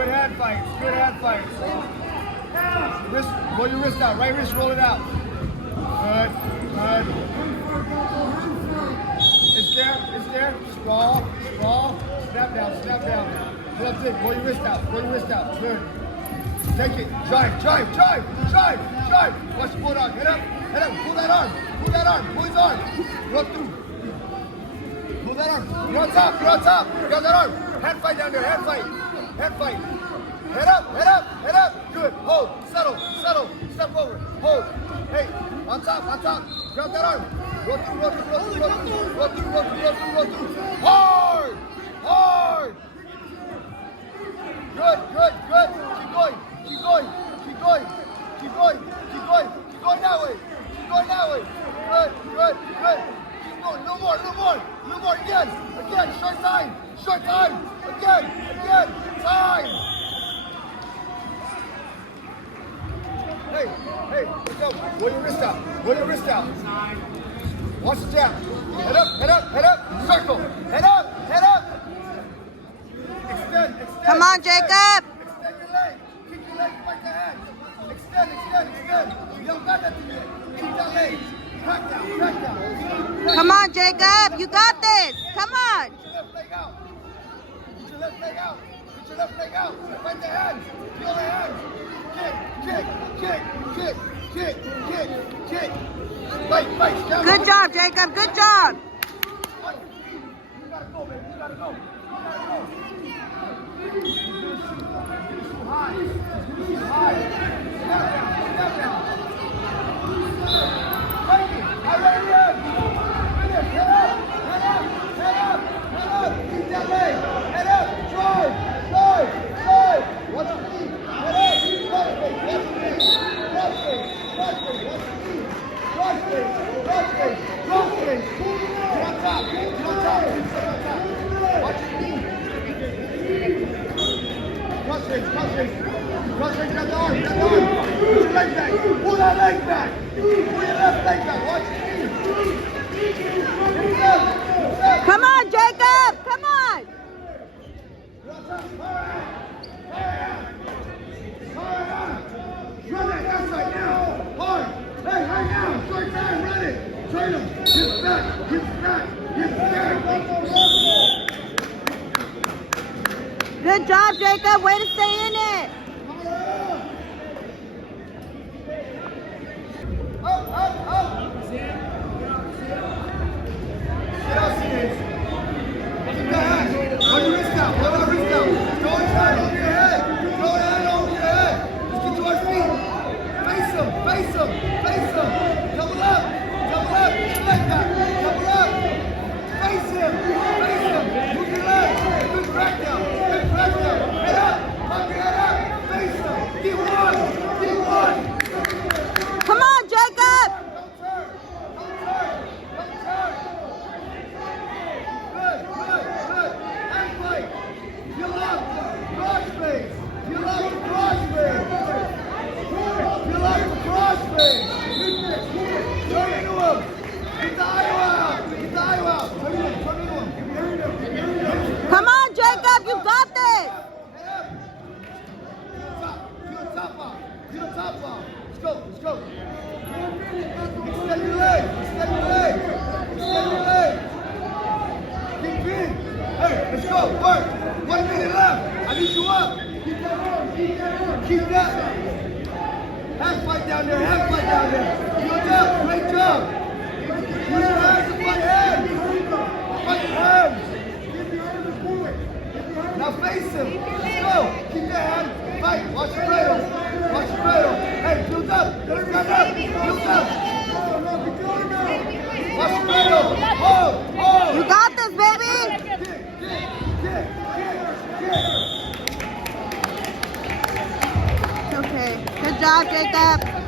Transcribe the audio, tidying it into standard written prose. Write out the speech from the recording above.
Good hand fights. Good hand fights. Wrist, roll your wrist out. Right wrist, roll it out. Good. Good. It's there. It's there. Sprawl. Sprawl. Snap down. Snap down. Gloves in. Roll your wrist out. Roll your wrist out. Good. Take it. Drive. Drive. Drive. Drive. Drive. Watch the bulldog. Head up. Head up. Pull that arm. Pull that arm. Pull his arm. Run through. Pull that arm. You're on top. You're on top. You got that arm. Hand fight down there. Hand fight. Hand fight. Head up. Head up. Head up. Good. Hold. Settle. Settle. Step over. Hold. Hey. On top. On top. Grab that arm. Roll through. Roll through. Roll through. Roll through. Roll through. Roll through. Roll through. Roll through. Hard. Hard. Good. Good. Good. Keep going. Keep going. Keep going. Keep going. Keep going. Keep going that way. Keep going that way. Good. Good. Good. Keep going. No more. No more. No more. Again. Again. Short time. Short time. Again. Again. Time. Hey. Hey. Let's go. Roll your wrist out. Roll your wrist out. Watch the jab. Head up. Head up. Head up. Circle. Head up. Head up. Extend. Extend. Come on, Jacob. Extend your leg. Kick your leg. Fight the hand. Extend. Extend. Extend. You don't got that to do. Keep that leg. Crack down. Crack down. Come on, Jacob. You got this. Come on. Put your left leg out. Put your left leg out. Put your left leg out. Fight the hand. Feel the hand. Kick. Kick. Kick. Kick. Kick. Kick. Kick. Fight. Fight. Stand Good up. job, Jacob. Good job. You gotta go, baby. You gotta go. You gotta go. High. High. Step down. Step down. Fight me. I'm ready to end. Finish. Head up. Head up. Head up. Head up. Keep that leg. Head up. Drive. Drive. Drive. Watch your feet. Head up. Watch me. Watch me. Watch me. Watch me. Watch me. Watch me. Watch me. Watch me. Get on top. Get on top. Get on top. Watch your knee. Crossface. Grab the arm. Grab the arm. Put your leg back. Pull that leg back. Pull your left leg back. Watch your knee. Hit up. Come on, Jacob. Come on. Run it. That's right now. Hard. Hey, right now. Short time. Run it. Train him. Get back. Get back. Get back. Good job, Jacob. Way to stay in it. Up. Get out, Cesar. Keep that hand. Hold your wrist out. Hold that wrist out. Throw his hand over your head. Throw the hand over your head. Let's get to our feet. Face him. Face him. Face him. Double up. Double up. Get your leg back. Double up. Face him. Face him. Move your leg. Good crack down. Good crack down. Head up. Pop your head up. Face him. Get one. Get one. Come on, Jacob. Don't turn. Don't turn. Don't turn. Good. Hand fight. Feel up. Crossface. Feel up. Crossface. Feel up. Crossface. Turn into him. Get the eye out. Get the eye out. Turn into him. Come on, Jacob. You got this. Head up. Feel the top off. Feel the top off. Let's go. Let's go. Extend your leg. Extend your leg. Extend your leg. Keep in. Hey, let's go. Work. 1 minute left. I need you up. Keep that arm. Keep that arm. Keep that. Hand fight down there. Hand fight down there. Good job. Great job. Use your hands to fight hands. Fight hands. Now face him. Let's go. Keep your hand. Fight. Watch your cradle. Watch your cradle. Hey, build up. Build up. Build up. Watch your cradle. Hold. You got this, baby. Kick. Okay. Good job, Jacob.